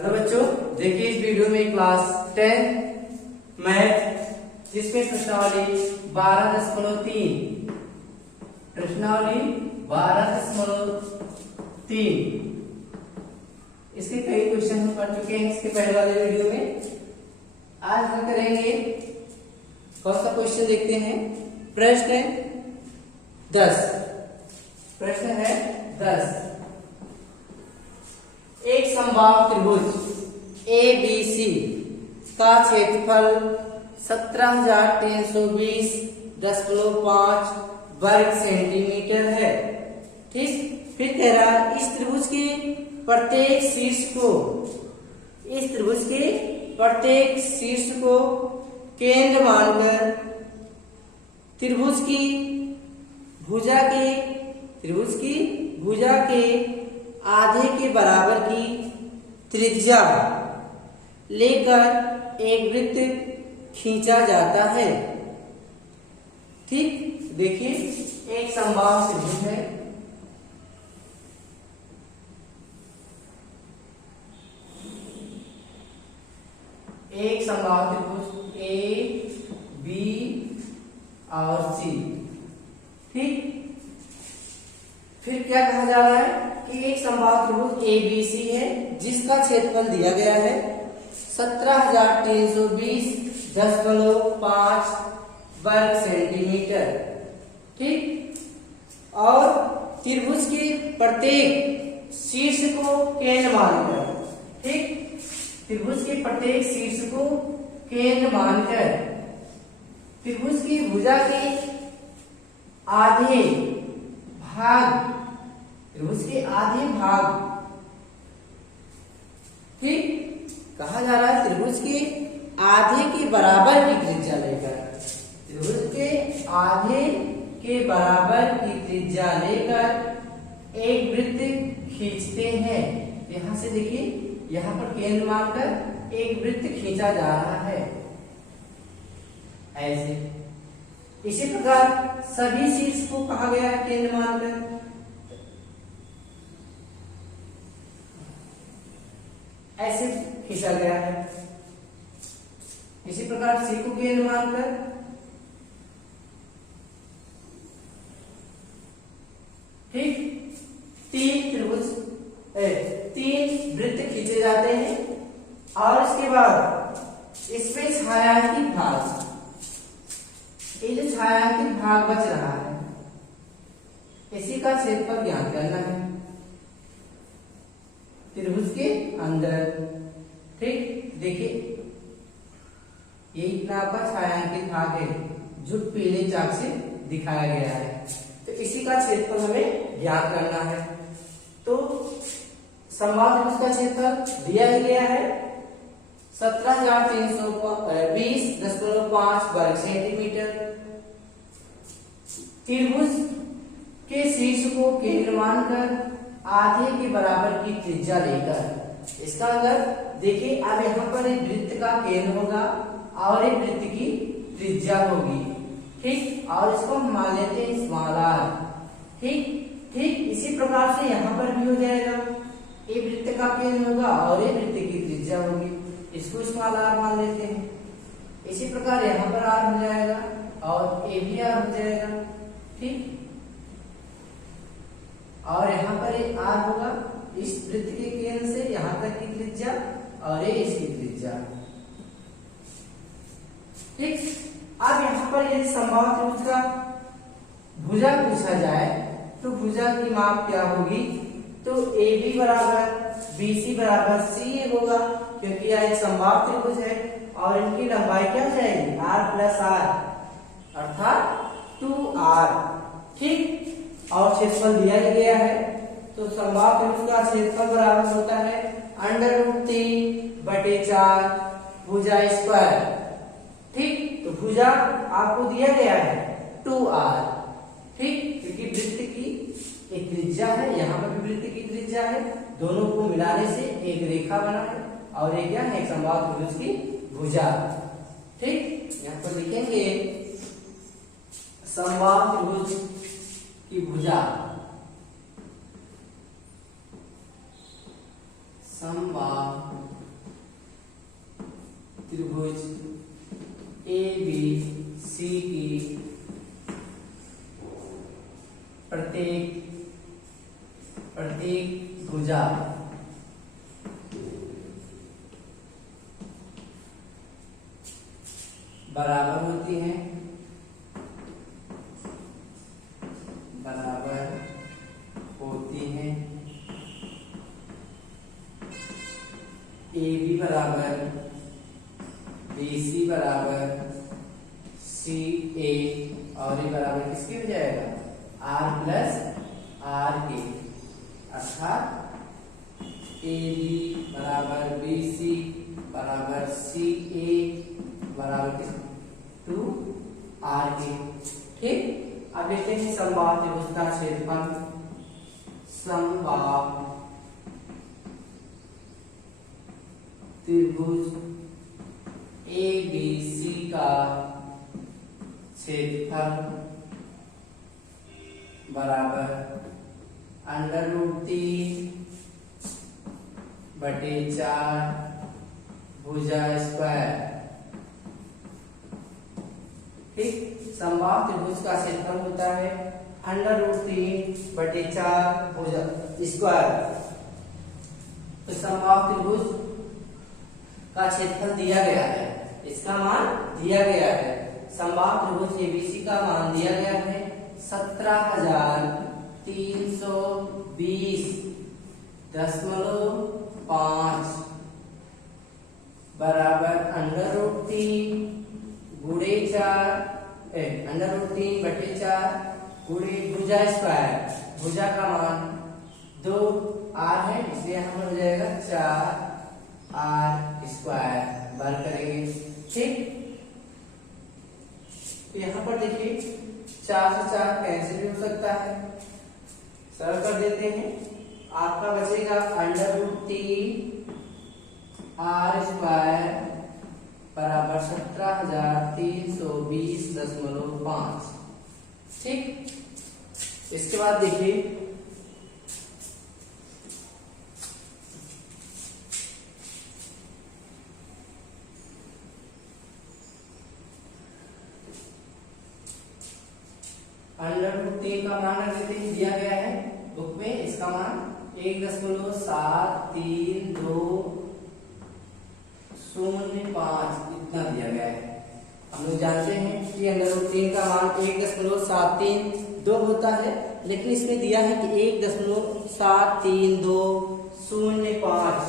Hello बच्चों, देखिए इस वीडियो में क्लास 10 मैथ जिसमें प्रश्नावली 12.3 इसके कई क्वेश्चन हम कर चुके हैं इसके पहले वाले वीडियो में। आज हम करेंगे कौन सा क्वेश्चन देखते हैं। प्रश्न 10। प्रश्न है 10। एक समबाहु त्रिभुज ABC का क्षेत्रफल 17,320.5 वर्ग सेंटीमीटर है। ठीक, फिर कह रहा है इस त्रिभुज के प्रत्येक शीर्ष को केंद्र मानकर त्रिभुज की भुजा के आधे के बराबर की त्रिज्या लेकर एक वृत्त खींचा जाता है। ठीक, देखिए एक समबाहु त्रिभुज है। एक समबाहु त्रिभुज A, B और C। ठीक, फिर क्या कहा जा रहा है कि एक समबाहु त्रिभुज ABC है जिसका क्षेत्रफल दिया गया है 17,320.5 वर्ग सेंटीमीटर। ठीक, और त्रिभुज के प्रत्येक शीर्ष को केंद्र मानकर, ठीक, त्रिभुज के प्रत्येक शीर्ष को केंद्र मानकर त्रिभुज की भुजा के आधे भाग, ठीक, कहा जा रहा है त्रिभुज के आधे के बराबर की त्रिज्या लेकर, त्रिभुज के आधे के बराबर की त्रिज्या लेकर एक वृत्त खींचते हैं। यहां से देखिए, यहां पर केंद्र मानकर एक वृत्त खींचा जा रहा है ऐसे। इसी प्रकार सभी शीर्ष को कहा गया है केंद्र मानकर, ऐसे खींचा गया है। इसी प्रकार C को केंद्र मानकर ठीक तीन वृत्त खींचे जाते हैं और इसके बाद इसमें छायांकित भाग, ये जो छायांकित भाग बच रहा है इसी का क्षेत्रफल ज्ञात करना है त्रिभुज के अंदर। ठीक, देखिए ये इतना आपका छायांकित भाग है जो पीले चाक से दिखाया गया है, तो इसी का क्षेत्रफल हमें ज्ञात करना है। तो समबाहु त्रिभुज का क्षेत्रफल दिया ही गया है 17,320.5 वर्ग सेंटीमीटर। त्रिभुज के शीर्ष को केंद्र मानकर आधे के बराबर की त्रिज्या लेकर, इसका मतलब देखिए अब यहाँ पर एक वृत्त का केंद्र होगा और एक वृत्त की त्रिज्या होगी। ठीक, और इसको हम मान लेते हैं स्मॉल r। ठीक, इसी प्रकार से यहाँ पर भी हो जाएगा, एक वृत्त का केंद्र होगा और एक वृत्त की त्रिज्या होगी, इसको स्मॉल r मान लेते हैं। इसी प्रकार यहाँ पर r हो जाएगा और ये भी r हो जाएगा। ठीक, और यहाँ पर एक r होगा इस वृत्त के केंद्र से यहाँ तक की त्रिज्या और ये इसकी त्रिज्या। ठीक, अब यहाँ पर यदि समबाहु त्रिभुज का भुजा पूछा जाए तो भुजा की माप क्या होगी, तो AB बराबर BC बराबर CA होगा, क्योंकि यह एक समबाहु त्रिभुज है और इनकी लंबाई क्या हो जाएगी r प्लस r अर्थात 2r। ठीक, और क्षेत्रफल दिया ही गया है, तो समबाहु त्रिभुज का क्षेत्रफल बराबर होता है √3/4 भुजा स्क्वायर। ठीक, तो भुजा आपको दिया गया है 2r। ठीक, क्योंकि वृत्त की एक त्रिज्या है, यहाँ पर भी वृत्त की त्रिज्या है, दोनों को मिलाने से एक रेखा बना है और एक क्या है, एक समबाहु त्रिभुज की भुजा। ठीक, यहाँ पर लिखेंगे समबाहु त्रिभुज की भुजा, समबाहु त्रिभुज ए बी सी की प्रत्येक भुजा बराबर होती है, ए बी बराबर बी सी बराबर सी ए, और ये बराबर किसके हो जाएगा, आर प्लस आर के, अर्थात ए बी बराबर बी सी बराबर सी ए बराबर किस, टू आर के। ठीक, अब देखते हैं समबाहु त्रिभुज का क्षेत्रफल। समबाहु त्रिभुज ए बी सी का क्षेत्रफल बराबर √3/4 भुजा स्क्वायर। ठीक, समबाहु त्रिभुज का क्षेत्रफल होता है √3/4 भुजा स्क्वायर। तो समबाहु त्रिभुज का क्षेत्रफल दिया गया है, इसका मान दिया गया है। समबाहु त्रिभुज एबीसी का मान दिया गया है 17,320.5 बराबर √3/4 गुणे भुजा स्क्वायर। भुजा का मान 2 आर है, इसलिए यहाँ पर हो जाएगा 4 आर स्क्वायर बार करेंगे। ठीक, तो यहाँ पर देखिए 4 से 4 कैंसिल भी हो सकता है, सरल कर देते हैं। आपका बचेगा √3r² बराबर 17,320.5। ठीक, इसके बाद देखिए √3 का मान रख देते हैं, दिया गया है बुक में, इसका मान 1.7320.5 इतना दिया गया है। हम लोग जानते हैं कि √3 का मान 1.732 होता है, लेकिन इसमें दिया है कि 1.73205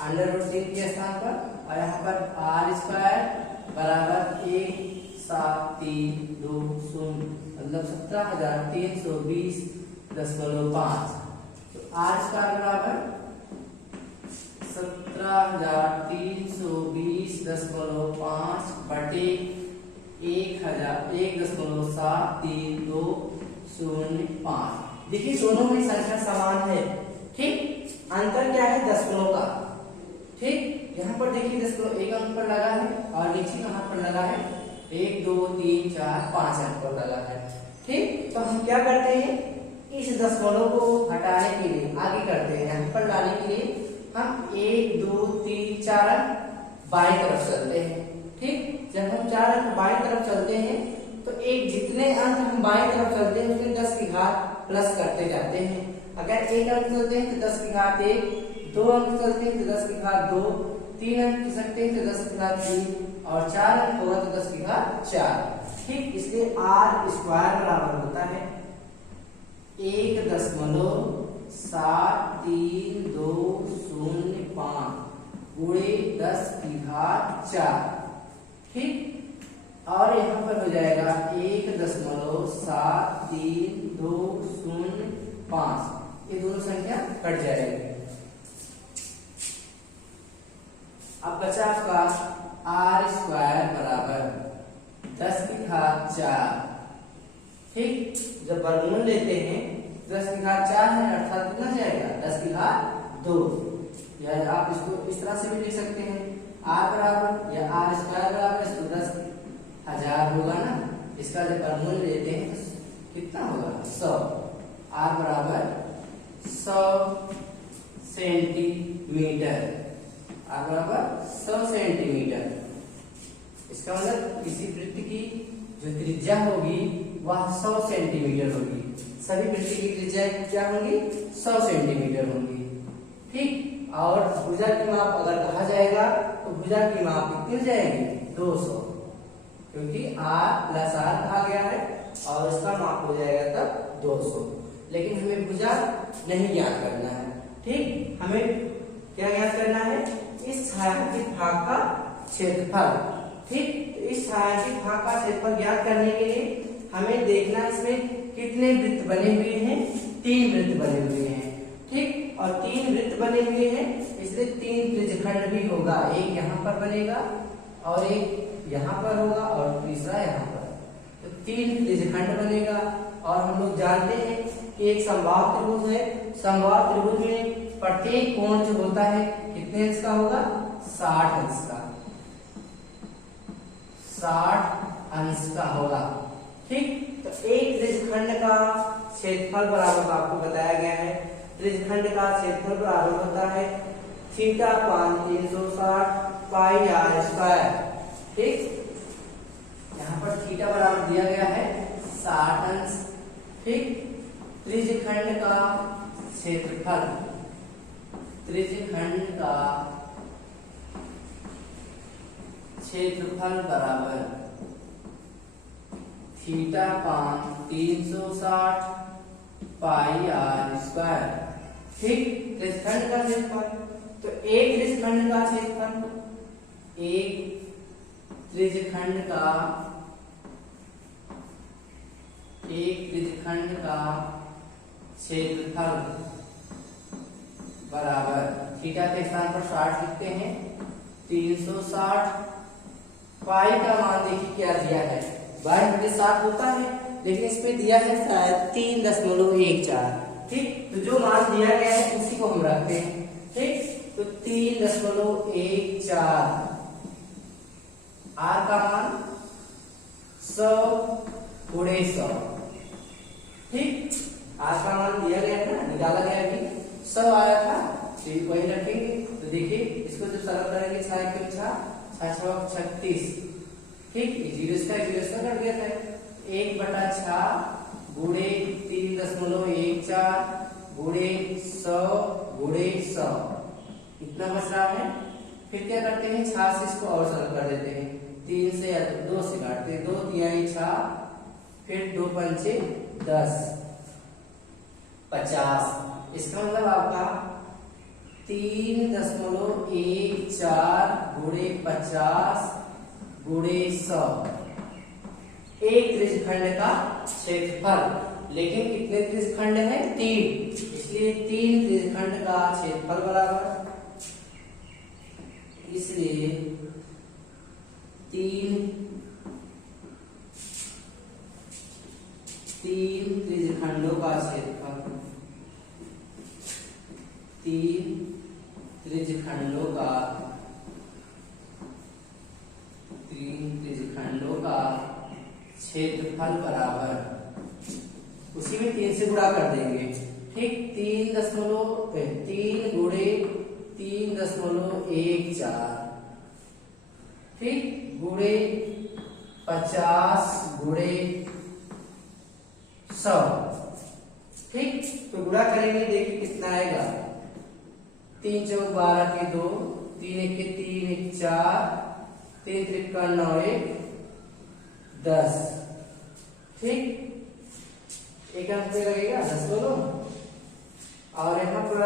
√3 के स्थान पर, और यहाँ पर r² बराबर 1.732 मतलब 17,320.5। तो r² बराबर 17,320.5 बटे 1.73205। देखिए दोनों में संख्या समान है। ठीक, अंतर क्या है, दशमलव का। ठीक, यहाँ पर देखिए दशमलव एक अंक पर लगा है और नीचे कहाँ पर लगा है, 1 2 3 4 5 अंक पर लगा है। ठीक, तो हम क्या करते हैं, इस दशमलव को हटाने के लिए आगे करते हैं, यहाँ पर लाने के लिए हम 1 2 3 4 अंक बाईं तरफ चलते हैं। ठीक, जब हम 4 अंक बाईं तरफ चलते हैं तो एक जितने अंक हम बाईं तरफ चलते हैं उसमें 10 की घात प्लस करते जाते हैं। अगर 1 अंक चलते हैं तो 10 की घात 1, 2 अंक चलते हैं तो 10 की घात 2, 3 अंक चल सकते हैं तो 10 की घात 3, और 4 अंक होगा तो 10 की घात 4। ठीक, इसलिए r² बराबर होता है 1.732005 गुणे 10 की घात 4। ठीक, और यहाँ पर हो जाएगा 1.73205, ये दोनों संख्या कट जाएगी। अब बचा आपका r² बराबर 10 की घात 4। ठीक, जब वर्गमूल लेते हैं 10 की घात 4 है, अर्थात कितना जाएगा, 10 की घात 2। या आप इसको इस तरह से भी लिख सकते हैं, r बराबर या r² बराबर इसको 10,000 होगा ना, इसका जब वर्गमूल लेते हैं तो कितना होगा, 100। r बराबर 100 सेंटीमीटर, r बराबर 100 सेंटीमीटर। जो त्रिज्या होगी वह 100 सेंटीमीटर होगी। सभी वृत्त की त्रिज्या क्या होंगी? 100 सेंटीमीटर होंगी। ठीक। और भुजा की माप अगर कहा जाएगा तो भुजा की माप कितनी हो जाएगी? 200, क्योंकि r प्लस r कहा गया है और इसका माप हो जाएगा तब 200। लेकिन हमें भुजा नहीं ज्ञात करना है। ठीक, हमें क्या ज्ञात करना है? इस छायांकित भाग का क्षेत्रफल। ठीक, तो इस छायांकित भाग का क्षेत्रफल ज्ञात करने के लिए हमें देखना इसमें कितने वृत्त बने हुए हैं? 3 वृत्त बने हुए हैं। ठीक, और 3 वृत्त बने हुए हैं इसलिए 3 त्रिज्यखंड भी होगा। एक यहाँ पर बनेगा और एक यहाँ पर होगा और तीसरा यहाँ पर। तो 3 त्रिज्यखंड बनेगा। और हम लोग जानते हैं कि एक समबाहु त्रिभुज है। समबाहु त्रिभुज में प्रत्येक कोण जो होता है कितने अंश का होगा? 60 अंश का। 60 अंश का होगा। ठीक, तो एक त्रिज्यखंड का क्षेत्रफल बराबर आपको बताया गया है। त्रिज्यखंड का क्षेत्रफल बराबर होता है थीटा पान 360 पाई आर स्क्वायर। ठीक, यहाँ पर थीटा बराबर दिया गया है 60 अंश। ठीक, त्रिज्यखंड का क्षेत्रफल, त्रिज्यखंड का क्षेत्रफल बराबर थीटा पान 360 पाई आर स्क्वायर। ठीक, त्रिज्यखंड का क्षेत्रफल, तो एक त्रिज्यखंड का क्षेत्रफल, एक त्रिज्यखंड का क्षेत्रफल बराबर थीटा के स्थान पर 60 लिखते हैं, 360। पाई का मान देखिए क्या दिया है? 12/60 होता है, लेकिन इसमें दिया है शायद 3.14। ठीक, तो जो मान दिया गया है उसी को हम रखते हैं। ठीक, तो 3.14। आर का मान 100 गुणे 100। ठीक, आर का मान दिया गया है ना, निकाला गया अभी 100 आया था, तो वही रखेंगे। तो देखिए इसको जब सरल करेंगे 6×36। ठीक, जीरो इसका कट गया था। 1/6 गुणे 3.14 गुणे 100 गुणे 100 इतना बच रहा है। फिर क्या करते हैं? 6 से इसको और सरल कर देते हैं। 3 से या तो 2 से काटते हैं। 2 तिहाई 6, फिर 2 पंचे 10, 50। इसका मतलब आपका 3.14 गुणे 50 गुणे 100 एक त्रिज्यखंड का क्षेत्रफल। लेकिन कितने त्रिज्यखंड है? 3, इसलिए 3 त्रिज्यखंड का क्षेत्रफल बराबर, इसलिए 3 त्रिज्यखंडों का क्षेत्रफल, 3 त्रिज्यखंडों का क्षेत्रफल बराबर, उसी में 3 से गुणा कर देंगे। ठीक, 3 गुणे 3.14 ठीक गुणे 50 गुणे 100। ठीक, तो गुणा करेंगे देखिए कितना आएगा। 3 चौक 12 के 2, 3 एक के 3 एक 4, 3 त्रिका 9 1 10। ठीक, एक अंक पे लगेगा 10 बोलो। और यहाँ पर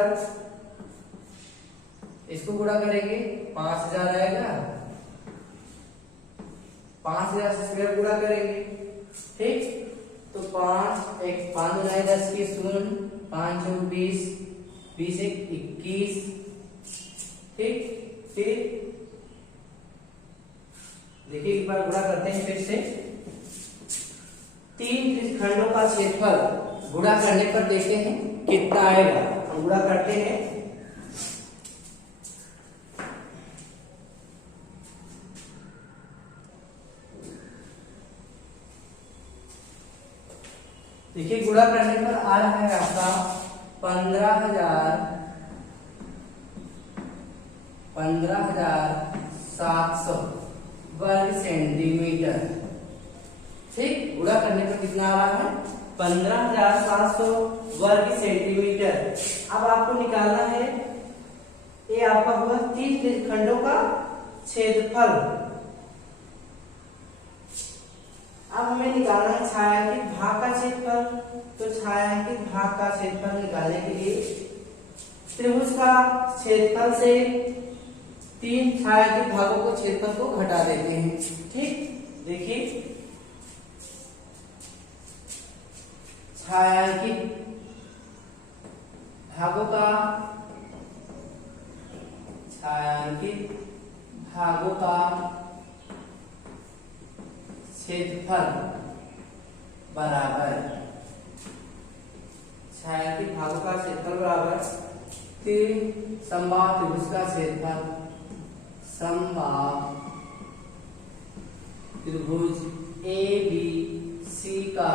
इसको गुणा करेंगे 5000 आएगा। 5000 से स्क्वायर गुणा करेंगे। ठीक, तो 5 एक 5 9 10 की 0, 5 चौक 20, 20 एक 21। ठीक, फिर देखिए एक बार गुणा करते हैं फिर से। 3 त्रिज्यखंडों का क्षेत्रफल गुणा करने पर देखते हैं कितना आएगा। हम गुणा करते हैं। देखिए गुणा करने पर आ रहा है आपका 15,700 वर्ग सेंटीमीटर। ठीक, गुणा करने पर कितना आ रहा है 15,700 वर्ग सेंटीमीटर। अब आपको निकालना है, ये आपका हुआ 30 त्रिज्यखंडों का क्षेत्रफल। अब हमें निकालना है छायांकित भाग का क्षेत्रफल। तो छायांकित भाग का क्षेत्रफल निकालने के लिए त्रिभुज का क्षेत्रफल से 3 छायांकित भागों को क्षेत्रफल को घटा देते हैं। ठीक, देखिए छायांकित भागों का क्षेत्रफल बराबर छायांकित भागों का क्षेत्रफल बराबर 3 समबाहु त्रिभुज का क्षेत्रफल, समबाहु त्रिभुज ABC का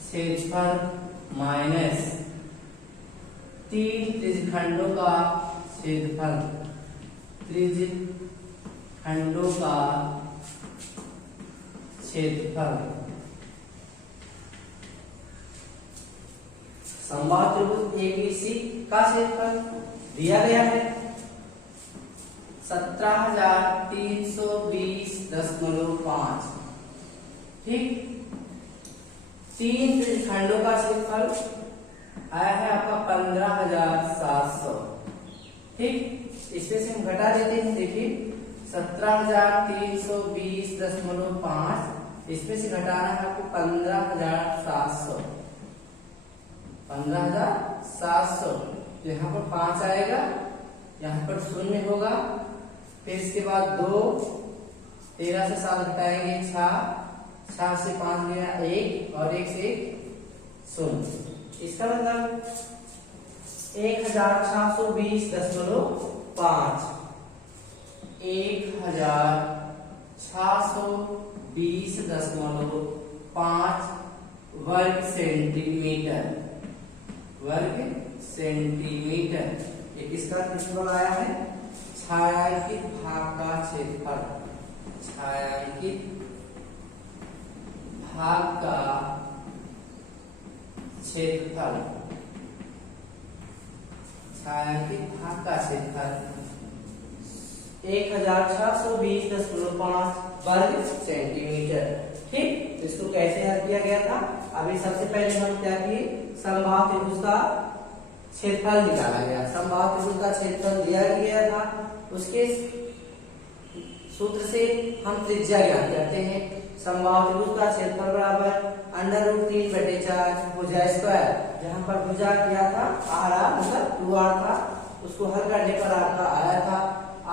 क्षेत्रफल माइनस 3 त्रिज्यखंडों का क्षेत्रफल, त्रिज्यखंडों का क्षेत्रफल। समबाहु त्रिभुज ABC का क्षेत्रफल दिया गया है 17,320.5। ठीक, 3 त्रिज्यखंडों का क्षेत्रफल आया है आपका 15,700। ठीक, इसमें से हम घटा देते हैं। देखिए 17,320.5 इसमें से घटाना है आपको 15,700। 15,700 यहाँ पर 5 आएगा, यहाँ पर 0 होगा, फिर इसके बाद 2, 13 से 7 घटाएंगे 6, 6 से 5 गया 1 और 1 से 0। इसका मतलब 1620.5 1620.5 वर्ग सेंटीमीटर। ये किसका क्षेत्रफल आया है? छायांकित भाग का क्षेत्रफल। छायांकित भाग का क्षेत्रफल, छायांकित भाग का क्षेत्रफल 1620.5 वर्ग सेंटीमीटर। ठीक, इसको कैसे हल किया गया था? अभी सबसे पहले हम क्या किए, समबाहु त्रिभुज का क्षेत्रफल निकाला गया। समबाहु त्रिभुज का क्षेत्रफल दिया गया था, उसके सूत्र से हम त्रिज्या ज्ञात करते हैं। समबाहु त्रिभुज का क्षेत्रफल बराबर √3/4 भुजा स्क्वायर। जहां पर भुजा क्या था, r मतलब 2r था, उसको हल करने पर आपका आया था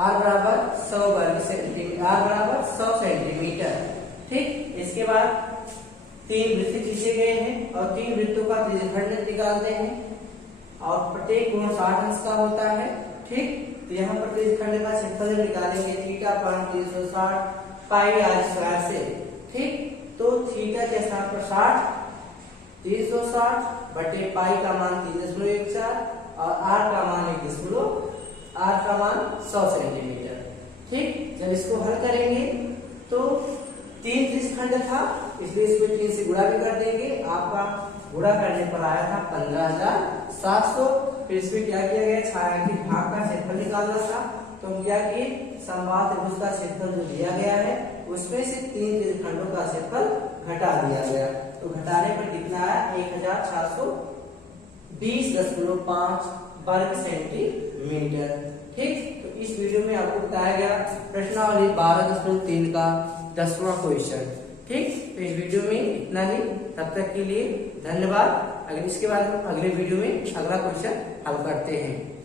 r बराबर 100 वर्ग सेंटीमीटर, r बराबर 100 सेंटीमीटर। ठीक, इसके बाद 3 वृत्त खींचे गए हैं और 3 वृत्तों का त्रिज्यखंड निकालते हैं और प्रत्येक कोण 60 अंश का होता है। ठीक, तो यहाँ पर त्रिज्यखंड का क्षेत्रफल निकालेंगे थीटा पर 360 पाई r स्क्वायर से। ठीक, तो थीटा के स्थान पर 60 360 बटे पाई का मान 3.14 और r का मान 100 सेंटीमीटर। ठीक, जब इसको हल करेंगे तो 3 त्रिज्यखंड था, इसलिए इसमें 3 से गुणा भी कर देंगे। आपका गुणा करने पर आया था 15,700। फिर इसमें क्या किया गया, छायांकित भाग का क्षेत्रफल निकालना था, तो हम क्या किए, समबाहु त्रिभुज का क्षेत्रफल जो दिया गया है उसमें से 3 त्रिज्यखंडों का क्षेत्रफल घटा दिया गया। तो घटाने पर कितना आया, 1620.5 वर्ग सेंटीमीटर। ठीक, तो इस वीडियो में आपको बताया गया प्रश्नावली 12.3 का 10वां क्वेश्चन। ठीक, तो इस वीडियो में इतना ही। तब तक के लिए धन्यवाद। अगर इसके बाद हम अगले वीडियो में अगला क्वेश्चन हल करते हैं।